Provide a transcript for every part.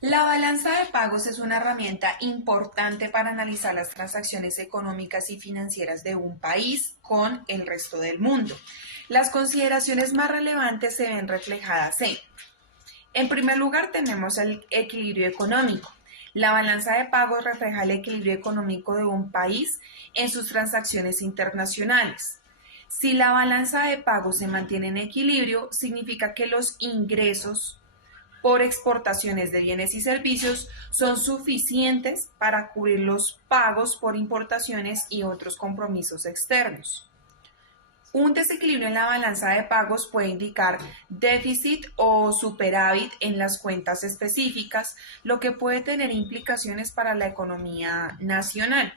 La balanza de pagos es una herramienta importante para analizar las transacciones económicas y financieras de un país con el resto del mundo. Las consideraciones más relevantes se ven reflejadas en primer lugar, tenemos el equilibrio económico. La balanza de pagos refleja el equilibrio económico de un país en sus transacciones internacionales. Si la balanza de pagos se mantiene en equilibrio, significa que los ingresos por exportaciones de bienes y servicios son suficientes para cubrir los pagos por importaciones y otros compromisos externos. Un desequilibrio en la balanza de pagos puede indicar déficit o superávit en las cuentas específicas, lo que puede tener implicaciones para la economía nacional.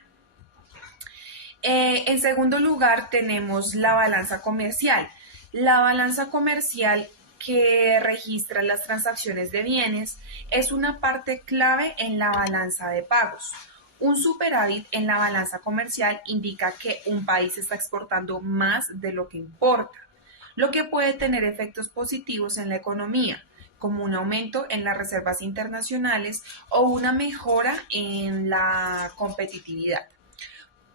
En segundo lugar, tenemos la balanza comercial. La balanza comercial que registra las transacciones de bienes es una parte clave en la balanza de pagos. Un superávit en la balanza comercial indica que un país está exportando más de lo que importa, lo que puede tener efectos positivos en la economía, como un aumento en las reservas internacionales o una mejora en la competitividad.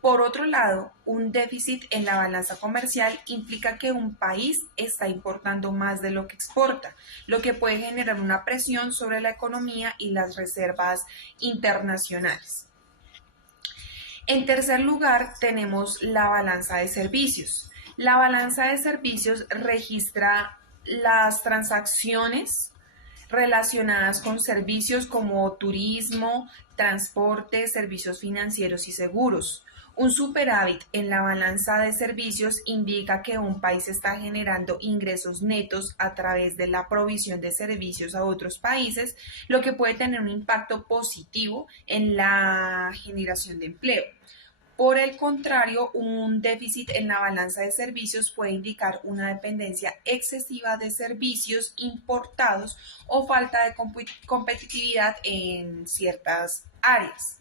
Por otro lado, un déficit en la balanza comercial implica que un país está importando más de lo que exporta, lo que puede generar una presión sobre la economía y las reservas internacionales. En tercer lugar, tenemos la balanza de servicios. La balanza de servicios registra las transacciones relacionadas con servicios como turismo, transporte, servicios financieros y seguros. Un superávit en la balanza de servicios indica que un país está generando ingresos netos a través de la provisión de servicios a otros países, lo que puede tener un impacto positivo en la generación de empleo. Por el contrario, un déficit en la balanza de servicios puede indicar una dependencia excesiva de servicios importados o falta de competitividad en ciertas áreas.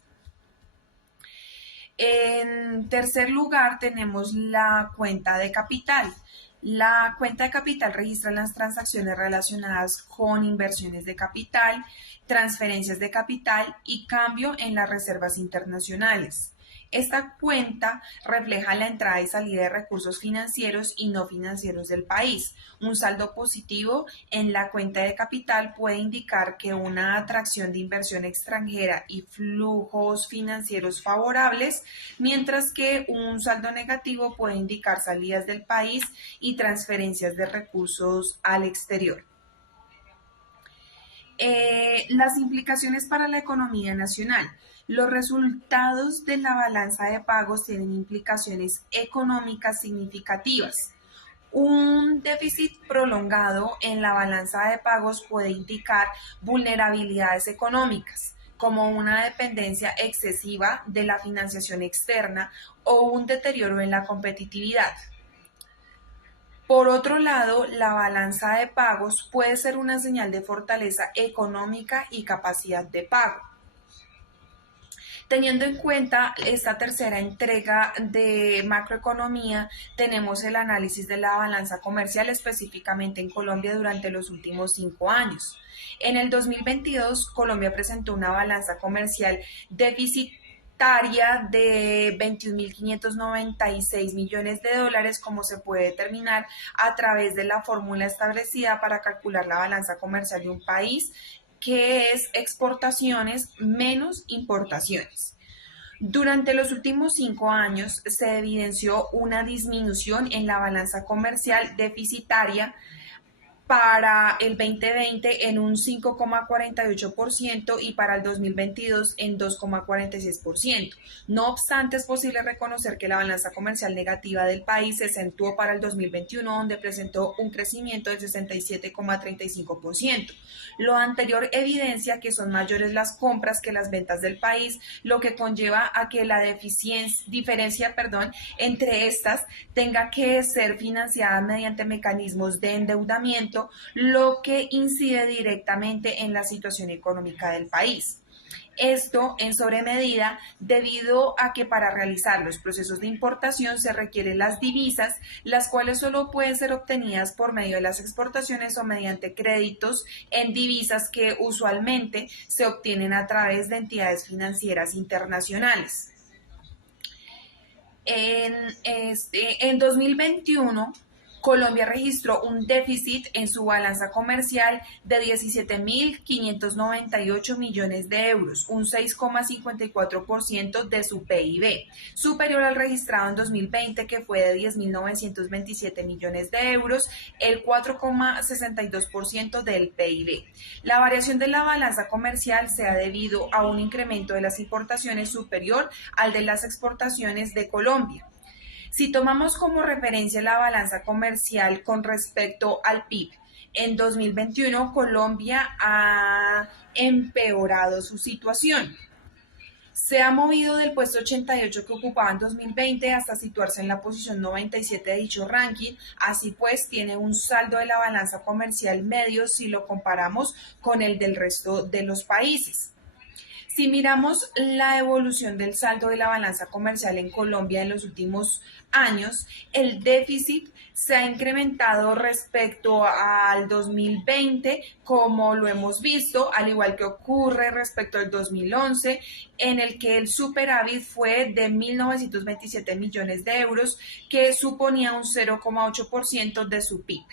En tercer lugar, tenemos la cuenta de capital. La cuenta de capital registra las transacciones relacionadas con inversiones de capital, transferencias de capital y cambio en las reservas internacionales. Esta cuenta refleja la entrada y salida de recursos financieros y no financieros del país. Un saldo positivo en la cuenta de capital puede indicar que una atracción de inversión extranjera y flujos financieros favorables, mientras que un saldo negativo puede indicar salidas del país y transferencias de recursos al exterior. Las implicaciones para la economía nacional. Los resultados de la balanza de pagos tienen implicaciones económicas significativas. Un déficit prolongado en la balanza de pagos puede indicar vulnerabilidades económicas, como una dependencia excesiva de la financiación externa o un deterioro en la competitividad. Por otro lado, la balanza de pagos puede ser una señal de fortaleza económica y capacidad de pago. Teniendo en cuenta esta tercera entrega de macroeconomía, tenemos el análisis de la balanza comercial específicamente en Colombia durante los últimos 5 años. En el 2022, Colombia presentó una balanza comercial deficitaria de 21.596 millones de dólares, como se puede determinar a través de la fórmula establecida para calcular la balanza comercial de un país, que es exportaciones menos importaciones. Durante los últimos 5 años se evidenció una disminución en la balanza comercial deficitaria para el 2020 en un 5,48% y para el 2022 en 2,46%. No obstante, es posible reconocer que la balanza comercial negativa del país se acentuó para el 2021, donde presentó un crecimiento del 67,35%. Lo anterior evidencia que son mayores las compras que las ventas del país, lo que conlleva a que la diferencia entre estas tenga que ser financiada mediante mecanismos de endeudamiento, lo que incide directamente en la situación económica del país. Esto en sobremedida debido a que para realizar los procesos de importación se requieren las divisas, las cuales solo pueden ser obtenidas por medio de las exportaciones o mediante créditos en divisas que usualmente se obtienen a través de entidades financieras internacionales. En 2021, Colombia registró un déficit en su balanza comercial de 17.598 millones de euros, un 6,54% de su PIB, superior al registrado en 2020 que fue de 10.927 millones de euros, el 4,62% del PIB. La variación de la balanza comercial se ha debido a un incremento de las importaciones superior al de las exportaciones de Colombia. Si tomamos como referencia la balanza comercial con respecto al PIB, en 2021 Colombia ha empeorado su situación. Se ha movido del puesto 88 que ocupaba en 2020 hasta situarse en la posición 97 de dicho ranking. Así pues, tiene un saldo de la balanza comercial medio si lo comparamos con el del resto de los países. Si miramos la evolución del saldo de la balanza comercial en Colombia en los últimos años, el déficit se ha incrementado respecto al 2020, como lo hemos visto, al igual que ocurre respecto al 2011, en el que el superávit fue de 1.927 millones de euros, que suponía un 0,8% de su PIB.